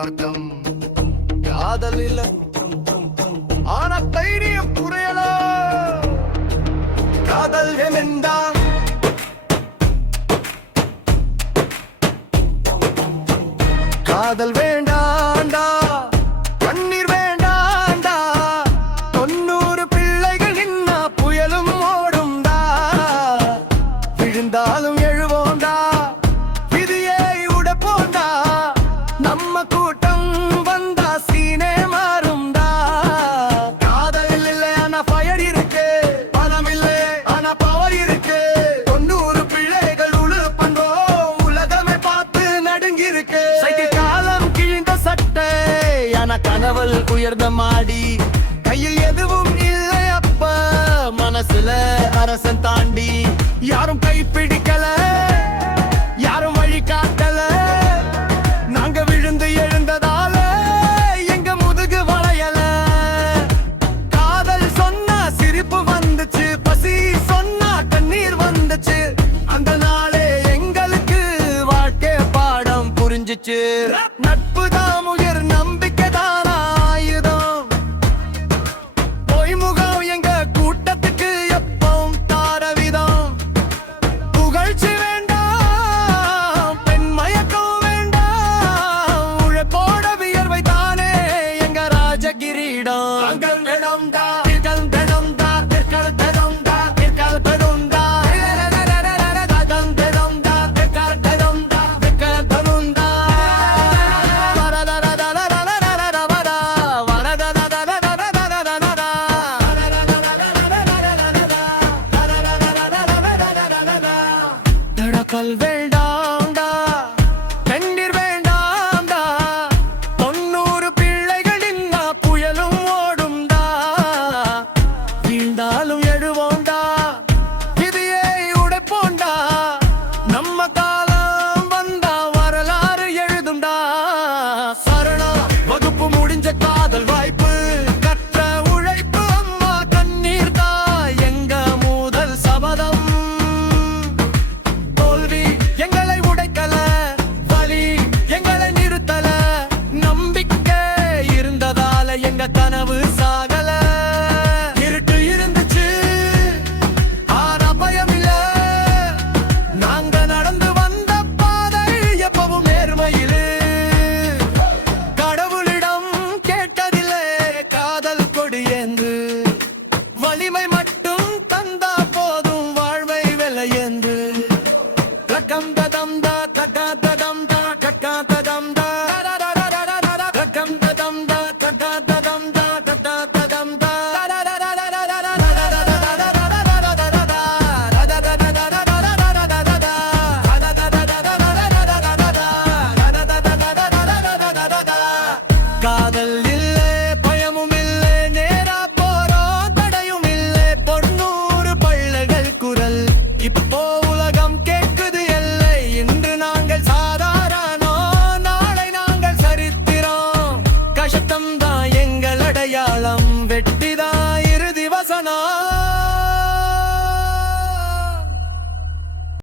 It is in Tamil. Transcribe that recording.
போராட்டம். காதலில் ஆன தைரியம் குறையல. காதல் வேண்டாம், காதல் வேண்டாண்டா, கண்ணீர் வேண்டாண்டா. 90 பிள்ளைகள் நின்னா புயலும் ஓடும்டா. விழுந்தாலும் எழுவோண்டா, விதியை உடப்போண்டா. நம்ம கூட்டம் வந்தா சீனே மாறும்டா. காதல் இல்லை ஆனா ஃபயர் இருக்கு, பணம் இல்லை ஆனா பவர் இருக்கு. 90 பிள்ளைகள் உழு பண்றோம், உலகமே பார்த்து நடுங்கிருக்கு. காலம் கிழிந்த சட்டை ஆனா கனவல் உயர்ந்த மாடி. கையில் எதுவும் இல்லை அப்ப, மனசுல அரசன் தாண்டி. யாரும் கை பிடிக்கல, யாரும் வழி காட்டல. நாங்க விழுந்து எழுந்ததால எங்க முதுகு வளையல. காதல் சொன்னா சிரிப்பு வந்துச்சு, பசி சொன்னா கண்ணீர் வந்துச்சு. அந்த நாளே எங்களுக்கு வாழ்க்கை பாடம் புரிஞ்சிச்சு. நட்பு தான் உயர், நம்பிக்கை தான் ஆயுதம். பொய்முகம் எங்க கூட்டத்துக்கு எப்பவும் தாரவிதம். புகழ்ச்சி வேண்டாம், பெண் மயக்கம் வேண்டாம். உழைப்போட வியர்வை தானே எங்க ராஜகிரீடம். கல் வேண்டாம்டா, கண்ணீர் வேண்டாம்டா. 90 பிள்ளைகள் நின்னா புயலும் ஓடும்டா. வீழ்ந்தாலும் எழுவோண்டா, விதியை உடைப்போண்டா. நம்ம காலம் வந்தா வரலாறு எழுதும்டா. சரணம் வகுப்பு முடிஞ்ச காதல் வாய்ப்பு, கற்ற உழைப்பு அம்மா கண்ணீர் தான் எங்க முதல் சபதம். எங்களை உடைக்கல, வலி எங்களை நிறுத்தல. நம்பிக்கை இருந்ததால எங்க கனவு சாகல. இருட்டு இருந்துச்சு ஆனா பயம் இல்ல. நாங்க நடந்து வந்த பாதை எப்பவும் நேர்மையிலே. கடவுளிடம் கேட்டதில்லை காதல் கொடியேந்து. வலிமை மட்டும் தந்தா போதும் வாழ்வை விலையேந்து. Rakam da dam da, taka da dam da, kaka da dam da, rakam da.